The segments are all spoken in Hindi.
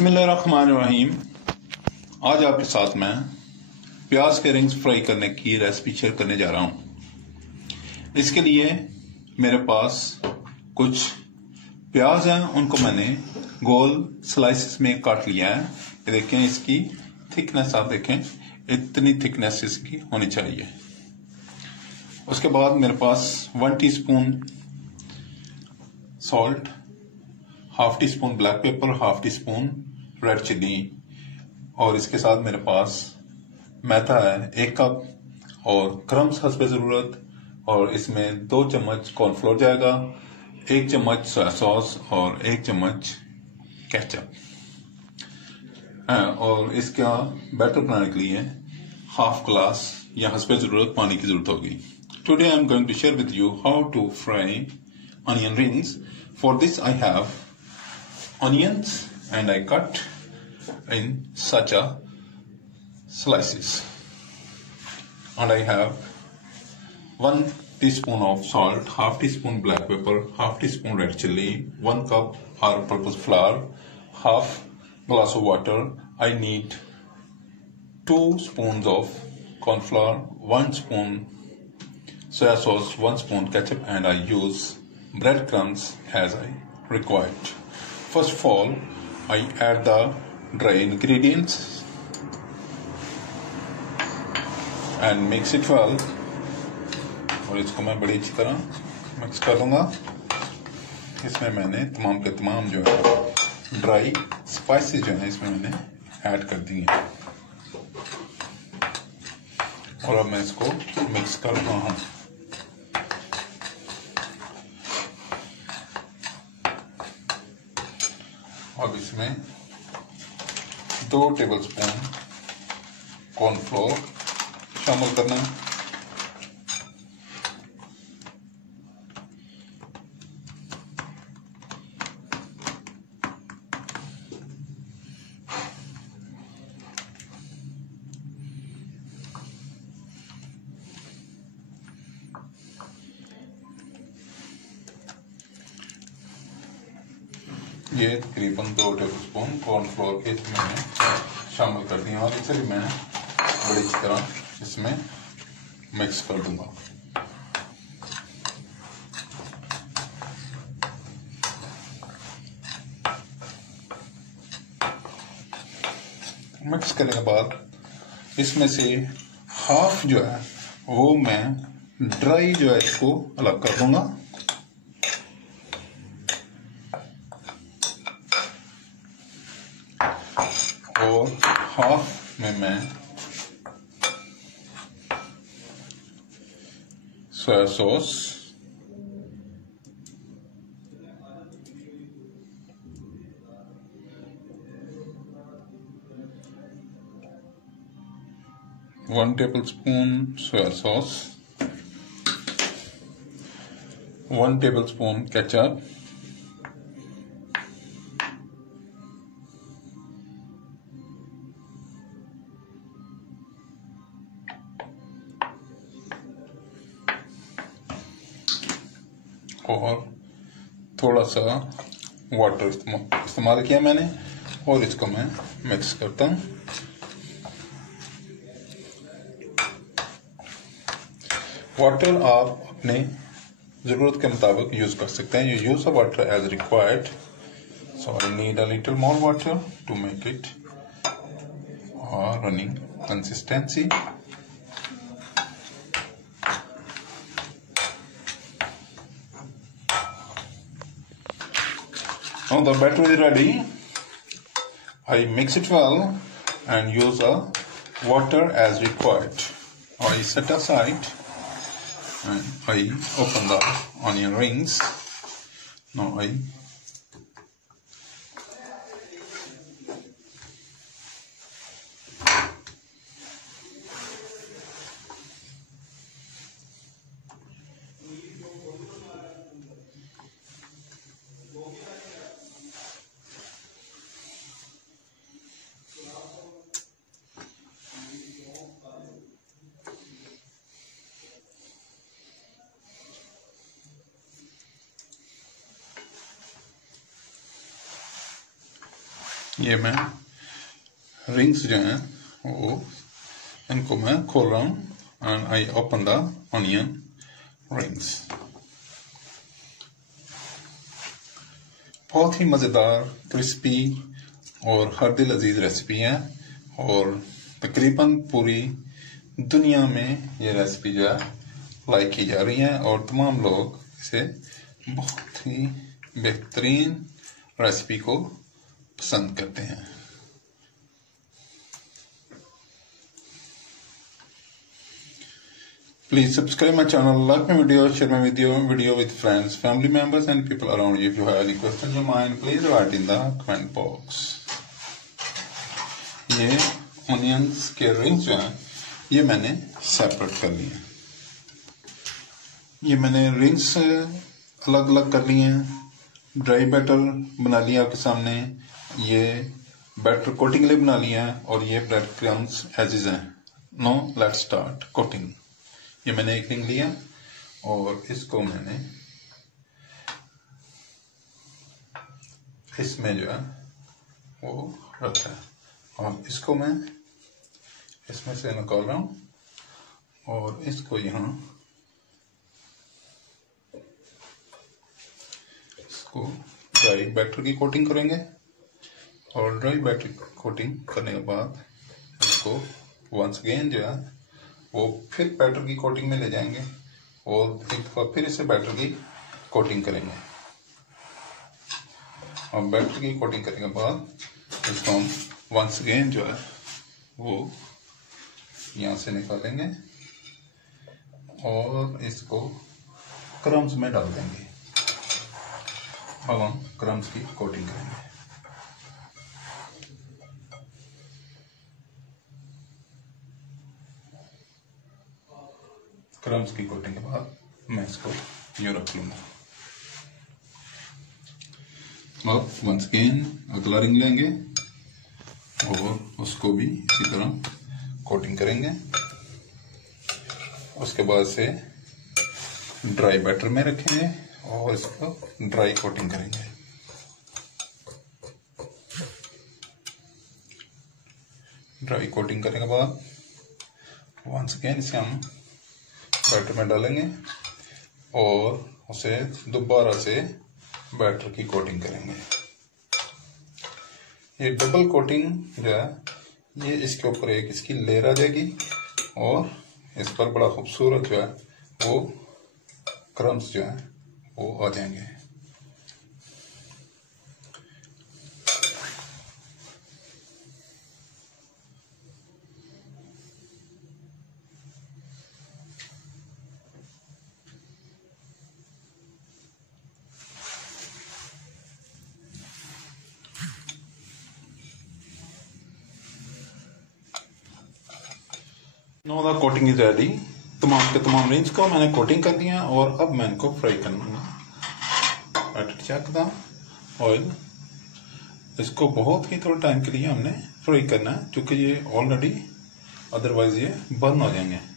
बिस्मिल्लाहिर्रहमानिर्रहीम। आज आपके साथ मैं प्याज के रिंग्स फ्राई करने की रेसिपी शेयर करने जा रहा हूं। इसके लिए मेरे पास कुछ प्याज हैं, उनको मैंने गोल स्लाइसेस में काट लिया है। ये देखें, इसकी थिकनेस आप देखें, इतनी थिकनेस इसकी होनी चाहिए। उसके बाद मेरे पास 1 teaspoon salt, half teaspoon black pepper, half teaspoon red chili, और इसके साथ मेरे पास मैदा है 1 कप और क्रम्स हस्बे जरूरत, और इसमें 2 चम्मच कॉर्नफ्लोर जाएगा, 1 चम्मच सोया सॉस और 1 चम्मच केचप। और इसका बैटर बनाने के लिए हाफ ग्लास या हस्बे जरूरत पानी की जरूरत होगी। Today I am going to share with you how to fry onion rings. For this I have onions and I cut in such a slices, and I have 1 teaspoon of salt, half teaspoon black pepper, half teaspoon red chili, 1 cup all-purpose flour, half glass of water. I need 2 spoons of corn flour, 1 spoon soya sauce, 1 spoon ketchup, and I use breadcrumbs as I required. First of all, I add the dry ingredients and mix it well. और इसको मैं बड़ी अच्छी तरह मिक्स कर लूँगा। इसमें मैंने तमाम के तमाम जो है ड्राई स्पाइसेस जो है इसमें मैंने ऐड कर दिए हैं, और अब मैं इसको मिक्स कर रहा हूँ। अब इसमें 2 टेबलस्पून कॉर्नफ्लोर शामिल करना है। ये तकरीबन 2 टेबलस्पून कॉर्नफ्लोर के इसमें मैंने शामिल कर दिया, और इसे भी मैं बड़ी अच्छी तरह इसमें मिक्स कर दूंगा। मिक्स करने के बाद इसमें से हाफ जो है वो मैं ड्राई जो है इसको अलग कर दूंगा, और हाफ में मैं soya sauce, one tablespoon soya sauce, 1 tablespoon ketchup, और थोड़ा सा वाटर इस्तेमाल किया मैंने, और इसको मैं मिक्स करता हूँ। वाटर आप अपने ज़रूरत के मुताबिक यूज़ कर सकते हैं। You use the water as required, so I need a little more water to make it running consistency. Now the batter is ready. I mix it well and use the water as required. I set aside and I open the onion rings. Now I ये मैं रिंग्स जो हैं वो इनको मैं खोल रहा हूँ and I open the onion rings. बहुत ही मज़ेदार, क्रिस्पी और हर दिल अजीज रेसिपी है और तकरीबन पूरी दुनिया में ये रेसिपी जो है लाइक की जा रही है और तमाम लोग इसे बहुत ही बेहतरीन रेसिपी को पसंद करते हैं। Please subscribe my channel, like my video, share my video with friends, family members and people around you. If you have any questions in your mind, please write in the comment box. ये ऑनियंस के रिंग्स जो हैं ये मैंने सेपरेट कर लिए। ये मैंने रिंग्स अलग अलग कर लिए हैं। ड्राई बैटर बना लिया आपके सामने, ये बैटर कोटिंग लिए बना लिया है और ये ब्रेड क्रम्स एजेस हैं। Now let's start coating. ये मैंने एक रिंग लिया और इसको मैंने इसमें जो है वो रखा है और इसको मैं इसमें से निकाल रहा हूं और इसको यहाँ इसको ड्राई बैटर की कोटिंग करेंगे और ड्राई बैटर की कोटिंग करने के बाद इसको वंस अगेन जो है वो फिर बैटर की कोटिंग में ले जाएंगे और एक दफा फिर इसे बैटर की कोटिंग करेंगे और बैटर की कोटिंग करने के बाद इसको हम वंस अगेन जो है वो यहाँ से निकालेंगे और इसको क्रम्स में डाल देंगे। अब हम क्रम्स की कोटिंग करेंगे। क्रम्स की कोटिंग के बाद मैं इसको यूं रख लूंगा। अब वंस अगेन अगला रिंग लेंगे और उसको भी इसी तरह कोटिंग करेंगे। उसके बाद से ड्राई बैटर में रखेंगे और इसको ड्राई कोटिंग करेंगे। ड्राई कोटिंग करने के बाद वंस अगेन इसे हम बैटर में डालेंगे और उसे दोबारा से बैटर की कोटिंग करेंगे। ये डबल कोटिंग जो है ये इसके ऊपर एक इसकी लेयर आ जाएगी और इस पर बड़ा खूबसूरत जो है वो क्रम्स जो है वो आ जाएंगे। Know the coating is ready. तमाम के तमाम रिंग्स को मैंने कोटिंग कर दिया और अब मैं इनको फ्राई करना बैटर चेक ऑयल। इसको बहुत ही थोड़ा टाइम के लिए हमने फ्राई करना है क्योंकि ये ऑलरेडी अदरवाइज ये बर्न हो जाएंगे।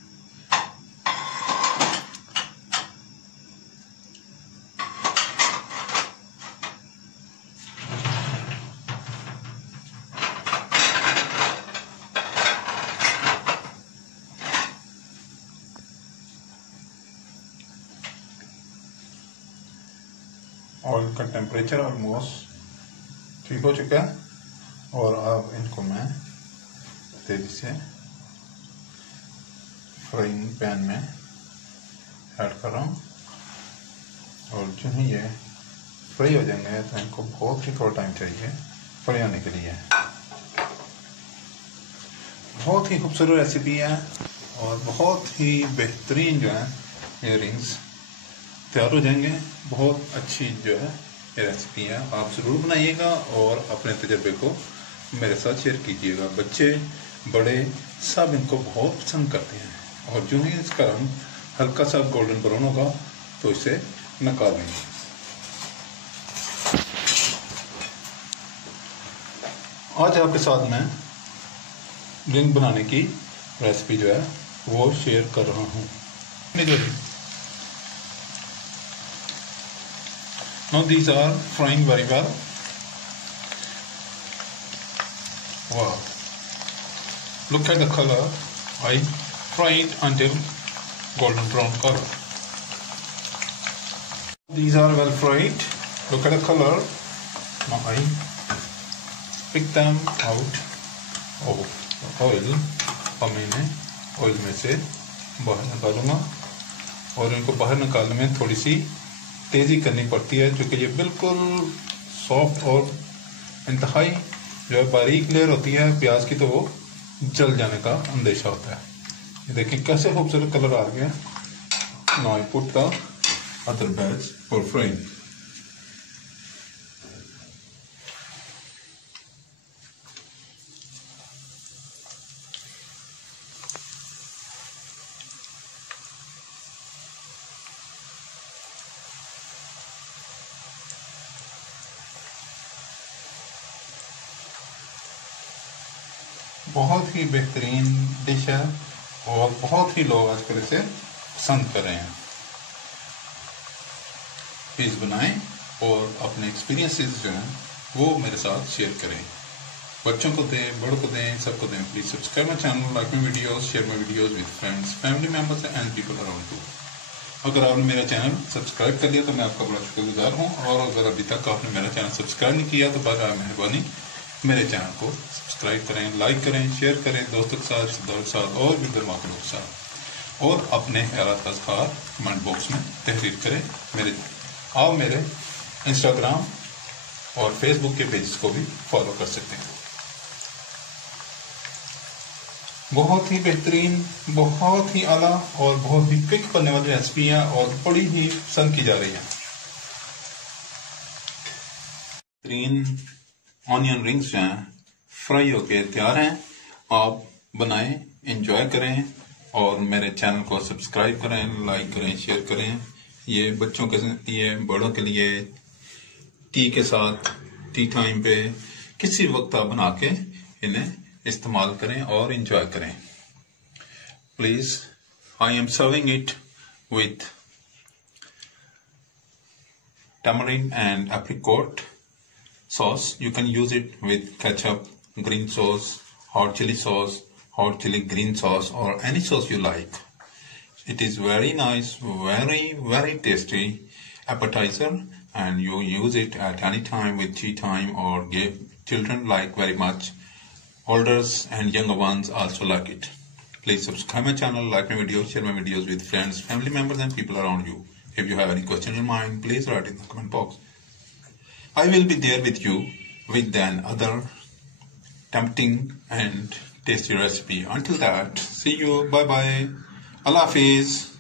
ऑयल का टेम्परेचर ऑलमोस्ट ठीक हो चुका है और अब इनको मैं तेजी से फ्राइंग पैन में ऐड कर रहा हूँ और जो ही ये फ्राई हो जाएंगे तो इनको बहुत ही थोड़ा टाइम चाहिए फ्राई होने के लिए। बहुत ही खूबसूरत रेसिपी है और बहुत ही बेहतरीन जो है ये रिंग्स तैयार हो जाएंगे। बहुत अच्छी जो है ये रेसिपी है, आप ज़रूर बनाइएगा और अपने तजर्बे को मेरे साथ शेयर कीजिएगा। बच्चे बड़े सब इनको बहुत पसंद करते हैं और जो ही इसका रंग हल्का सा गोल्डन ब्राउन होगा तो इसे निकाल देंगे। आज आपके साथ मैं रिंग बनाने की रेसिपी जो है वो शेयर कर रहा हूँ। Now these are frying very well Wow. Look at the color. I fry it until golden brown color. These are well fried. Look at the color. Now I pick them out of the oil. और मैंने ऑयल में से बाहर निकालूंगा और इनको बाहर निकालने में थोड़ी सी तेज़ी करनी पड़ती है, क्योंकि ये बिल्कुल सॉफ्ट और इंतहाई जो है बारीक लेयर होती है प्याज की, तो वो जल जाने का अंदेशा होता है। ये देखिए कैसे खूबसूरत कलर आ गया। Now I put the other batch for frying. बहुत ही बेहतरीन डिश है और बहुत ही लोग आजकल इसे पसंद कर रहे हैं। प्लीज़ बनाएं और अपने एक्सपीरियंसेस जो हैं वो मेरे साथ शेयर करें। बच्चों को दें, बड़ों को दें, सबको दें। Please subscribe my channel, like my videos, share my videos with friends, family members and people around you. अगर आपने मेरा चैनल सब्सक्राइब कर लिया तो मैं आपका बड़ा शुक्रगुजार हूँ, और अगर अभी तक आपने मेरा चैनल सब्सक्राइब नहीं किया तो बराए मेहरबानी मेरे चैनल को सब्सक्राइब करें, लाइक करें, शेयर करें दोस्तों के साथ, रिश्तेदारों के साथ और भी धर्मा के लोगों के साथ, और अपने ख्यालात का इज़हार कमेंट बॉक्स में तहरीर करें। आप मेरे इंस्टाग्राम और फेसबुक के पेज को भी फॉलो कर सकते हैं। बहुत ही बेहतरीन, बहुत ही आला और बहुत ही क्विक बनने वाली रेसिपियाँ और बड़ी ही पसंद की जा रही हैं। बेहतरीन ऑनियन रिंग्स जो हैं फ्राई होके तैयार हैं। आप बनाएं, एंजॉय करें और मेरे चैनल को सब्सक्राइब करें, लाइक करें, शेयर करें। ये बच्चों के लिए, बड़ों के लिए, टी के साथ, टी टाइम पे किसी वक्त आप बना के इन्हें इस्तेमाल करें और एंजॉय करें। Please, I am serving it with tamarind and apricot sauce. You can use it with ketchup, green sauce, hot chili green sauce, or any sauce you like. It is very nice, very tasty appetizer, and you use it at any time with tea time, or give children like very much. Elders and younger ones also like it. Please subscribe my channel, like my videos, share my videos with friends, family members and people around you. If you have any question in mind, please write in the comment box. I will be there with you with another tempting and tasty recipe. Until that, see you. Bye bye. Allah Hafiz.